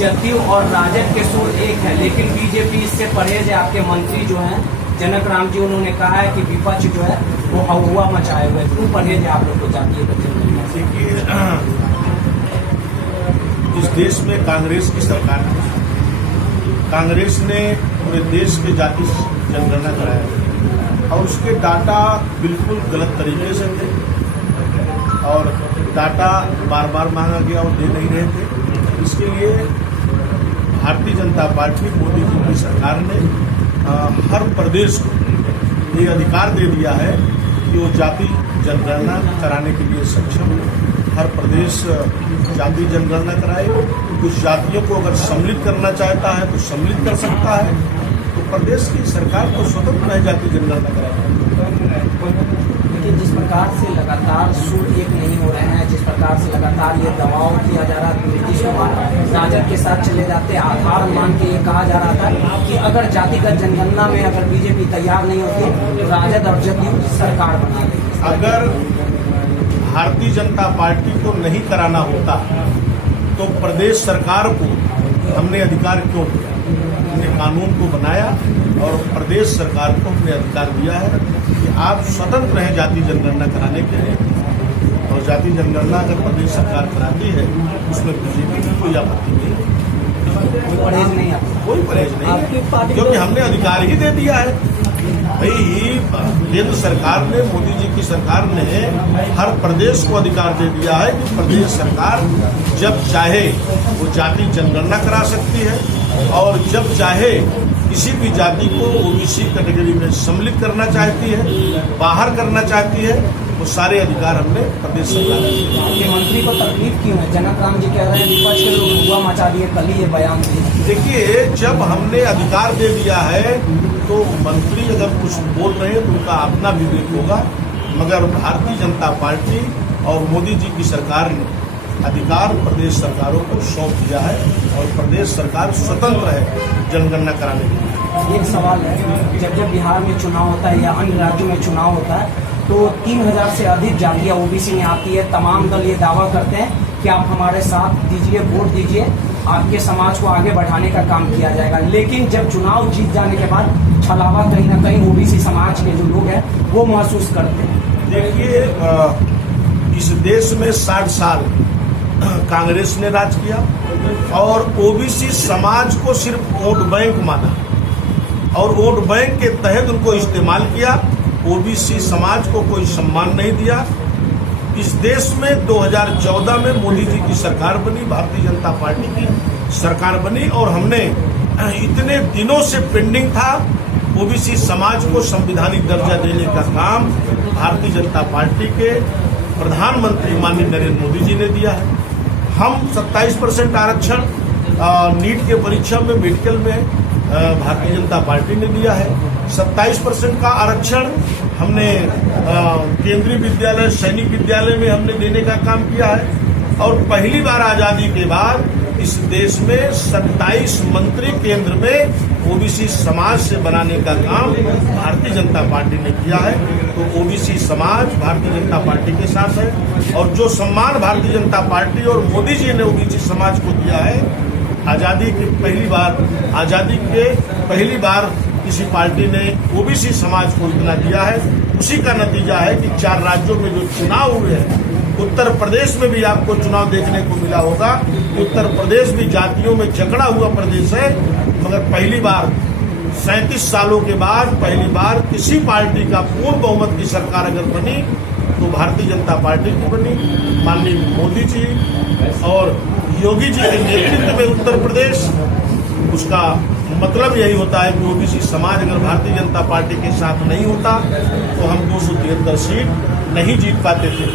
जदयू और राजद के सुर एक है, लेकिन बीजेपी इससे परहेज है। आपके मंत्री जो हैं जनक राम जी, उन्होंने कहा है कि विपक्ष जो है वो हवा मचाए हुए। क्यों परहेज है आप लोग को जातीय गठबंधन? देखिए, इस देश में कांग्रेस की सरकार है। कांग्रेस ने पूरे देश के जाति जनगणना कराया और उसके डाटा बिल्कुल गलत तरीके से थे और डाटा बार बार मांगा गया और दे नहीं रहे थे। इसके लिए भारतीय जनता पार्टी, मोदी जी की सरकार ने हर प्रदेश को ये अधिकार दे दिया है कि वो जाति जनगणना कराने के लिए सक्षम है। हर प्रदेश जाति जनगणना कराए। कुछ जातियों को अगर सम्मिलित करना चाहता है तो सम्मिलित कर सकता है। तो प्रदेश की सरकार को स्वतंत्र है जाति जनगणना कराए। लेकिन जिस प्रकार से लगातार सुर एक नहीं हो रहे हैं, जिस प्रकार से लगातार ये दबाव किया जा रहा है, नीतीश कुमार राजद के साथ चले जाते, आधार मान के ये कहा जा रहा था कि अगर जातिगत जनगणना में अगर बीजेपी तैयार नहीं होती तो राजद और जदयू सरकार बना देगी। अगर भारतीय जनता पार्टी को नहीं कराना होता तो प्रदेश सरकार को हमने अधिकार क्यों दिया? हमने कानून को बनाया और प्रदेश सरकार को हमने अधिकार दिया है कि आप स्वतंत्र हैं जाति जनगणना कराने के लिए। और जाति जनगणना अगर प्रदेश सरकार कराती है उसमें बीजेपी की कोई आपत्ति नहीं, परहेज नहीं है, कोई परहेज नहीं, क्योंकि हमने अधिकार ही दे दिया है। भाई, केंद्र सरकार ने, मोदी जी की सरकार ने हर प्रदेश को अधिकार दे दिया है कि प्रदेश सरकार जब चाहे वो जाति जनगणना करा सकती है और जब चाहे किसी भी जाति को ओबीसी कैटेगरी में सम्मिलित करना चाहती है, बाहर करना चाहती है, वो सारे अधिकार हमने प्रदेश सरकार को। आपके मंत्री को तकलीफ क्यों है? जनक राम जी कह रहे हैं विपक्ष के लोग हुआ मचा दिए, कल ही ये बयान दिए। देखिए, जब हमने अधिकार दे दिया है तो मंत्री अगर कुछ बोल रहे हैं तो उनका अपना विवेक होगा, मगर भारतीय जनता पार्टी और मोदी जी की सरकार ने अधिकार प्रदेश सरकारों को सौंप दिया है और प्रदेश सरकार स्वतंत्र है जनगणना कराने के लिए। एक सवाल है, जब बिहार में चुनाव होता है या अन्य राज्यों में चुनाव होता है तो 3000 से अधिक जातियां ओबीसी में आती है। तमाम दल ये दावा करते हैं कि आप हमारे साथ दीजिए, वोट दीजिए, आपके समाज को आगे बढ़ाने का काम किया जाएगा। लेकिन जब चुनाव जीत जाने के बाद छलावा कहीं ना कहीं ओबीसी समाज के जो लोग हैं वो महसूस करते हैं। देखिए, इस देश में 60 साल कांग्रेस ने राज किया और ओबीसी समाज को सिर्फ वोट बैंक माना और वोट बैंक के तहत उनको इस्तेमाल किया। ओबीसी समाज को कोई सम्मान नहीं दिया। इस देश में 2014 में मोदी जी की सरकार बनी, भारतीय जनता पार्टी की सरकार बनी और हमने इतने दिनों से पेंडिंग था ओबीसी समाज को संवैधानिक दर्जा देने का काम भारतीय जनता पार्टी के प्रधानमंत्री माननीय नरेंद्र मोदी जी ने दिया है। हम 27% आरक्षण नीट के परीक्षा में, मेडिकल में भारतीय जनता पार्टी ने दिया है। 27% का आरक्षण हमने केंद्रीय विद्यालय, सैनिक विद्यालय में हमने देने का काम किया है और पहली बार आजादी के बाद इस देश में 27 मंत्री केंद्र में ओबीसी समाज से बनाने का काम भारतीय जनता पार्टी ने किया है। तो ओबीसी समाज भारतीय जनता पार्टी के साथ है और जो सम्मान भारतीय जनता पार्टी और मोदी जी ने ओबीसी समाज को दिया है, आजादी के पहली बार किसी पार्टी ने ओबीसी समाज को इतना दिया है। उसी का नतीजा है कि 4 राज्यों में जो चुनाव हुए हैं, उत्तर प्रदेश में भी आपको चुनाव देखने को मिला होगा। उत्तर प्रदेश भी जातियों में जकड़ा हुआ प्रदेश है, मगर पहली बार 37 सालों के बाद पहली बार किसी पार्टी का पूर्ण बहुमत की सरकार अगर बनी तो भारतीय जनता पार्टी की बनी। माननीय मोदी जी और योगी जी के नेतृत्व में उत्तर प्रदेश, उसका मतलब यही होता है कि ओबीसी समाज अगर भारतीय जनता पार्टी के साथ नहीं होता तो हम 273 सीट नहीं जीत पाते थे।